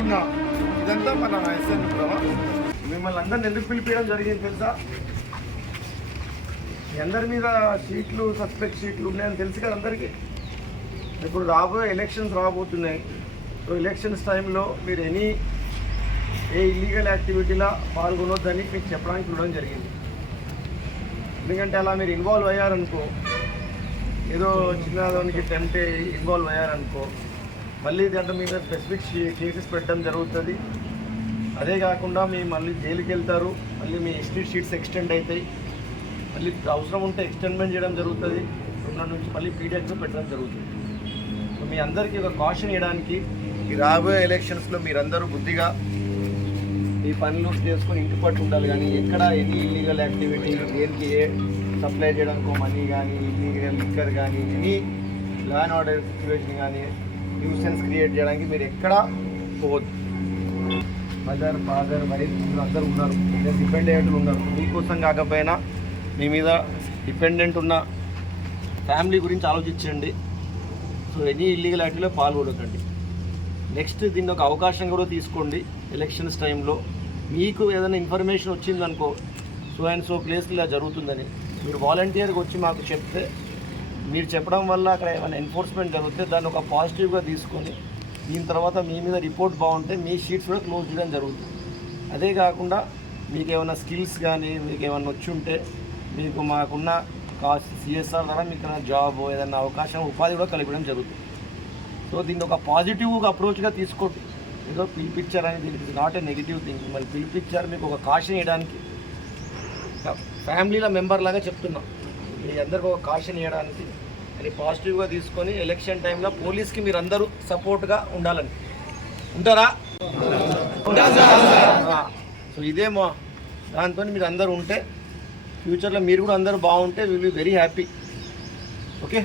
గుణ ఇదంతా మన ఎస్ఎన్ మిమ్మల్ని అందరిని ఎందుకు పిలిపించడం జరిగింది తెలుసా? మీ అందరి మీద షీట్లు సస్పెక్ట్ షీట్లు ఉన్నాయని తెలుసు కదా అందరికీ. ఇప్పుడు రాబోయే ఎలక్షన్స్ రాబోతున్నాయి. సో ఎలక్షన్స్ టైంలో మీరు ఏ ఇల్లీగల్ యాక్టివిటీలా పాల్గొనొద్దని మీకు చెప్పడానికి చూడడం జరిగింది. ఎందుకంటే అలా మీరు ఇన్వాల్వ్ అయ్యారనుకో, ఏదో చిన్నదానికి టెంప్ట్ ఇన్వాల్వ్ అయ్యారనుకో, మళ్ళీ దాంట్లో మీద స్పెసిఫిక్ కేసెస్ పెట్టడం జరుగుతుంది. అదే కాకుండా మీ మళ్ళీ జైలుకి వెళ్తారు, మళ్ళీ మీ ఎస్టీట్ షీట్స్ ఎక్స్టెండ్ అవుతాయి, మళ్ళీ అవసరం ఉంటే ఎక్స్టెండ్మెంట్ చేయడం జరుగుతుంది, 2 నుంచి మళ్ళీ పీడిఎఫ్లో పెట్టడం జరుగుతుంది. సో మీ అందరికీ ఒక కాషన్ ఇవ్వడానికి ఈ రాబోయే ఎలక్షన్స్లో మీరందరూ బుద్ధిగా ఈ పనులు చేసుకొని ఇంటి పట్టు ఉండాలి. కానీ ఎక్కడ ఎనీ ఇల్లీగల్ యాక్టివిటీ, దేనికి సప్లై చేయడానికి మనీ కానీ, ఇల్లీగల్ లిక్కర్ కానీ, any law and order situation కానీ, న్యూసెన్స్ క్రియేట్ చేయడానికి మీరు ఎక్కడా పోవద్దు. మదర్, ఫాదర్, వైఫ్ అందరూ ఉన్నారు, డిపెండెంట్లు ఉన్నారు. మీకోసం కాకపోయినా మీ మీద డిపెండెంట్ ఉన్న ఫ్యామిలీ గురించి ఆలోచించండి. సో ఎనీ ఇల్లీగల్ యాక్టివిటీలో పాల్గొనకండి. నెక్స్ట్ దీన్ని ఒక అవకాశం కూడా తీసుకోండి. ఎలక్షన్స్ టైంలో మీకు ఏదైనా ఇన్ఫర్మేషన్ వచ్చిందనుకో, సో అండ్ సో ప్లేస్లో ఇలా జరుగుతుందని మీరు వాలంటీర్గా వచ్చి మాకు చెప్తే, మీరు చెప్పడం వల్ల అక్కడ ఏమైనా ఎన్ఫోర్స్మెంట్ జరిగితే దాన్ని ఒక పాజిటివ్గా తీసుకొని దీని తర్వాత మీ మీద రిపోర్ట్ బాగుంటే మీ షీట్స్ కూడా క్లోజ్ చేయడం జరుగుతుంది. అదే కాకుండా మీకు ఏమైనా స్కిల్స్ కానీ మీకు ఏమైనా వచ్చి ఉంటే మీకు మాకున్న సిఎస్ఆర్ ద్వారా మీకు ఏమైనా జాబ్ ఏదైనా అవకాశం ఉపాధి కూడా కల్పించడం జరుగుతుంది. సో దీన్ని ఒక పాజిటివ్గా అప్రోచ్గా తీసుకోండి. ఏదో పిలిపించారని దీనికి నాట్ ఏ నెగిటివ్ థింగ్. మళ్ళీ పిలిపించారు మీకు ఒక కాషన్ ఇవ్వడానికి, ఫ్యామిలీలో మెంబర్ లాగా చెప్తున్నాం, మీ అందరికీ ఒక కాషన్ ఇవ్వడానికి అని పాజిటివ్గా తీసుకొని ఎలక్షన్ టైంలో పోలీస్కి మీరు అందరూ సపోర్ట్గా ఉండాలని. ఉంటారా? సో ఇదేమో దాంతో మీరు అందరూ ఉంటే ఫ్యూచర్లో మీరు కూడా అందరూ బాగుంటే will be very happy. Okay.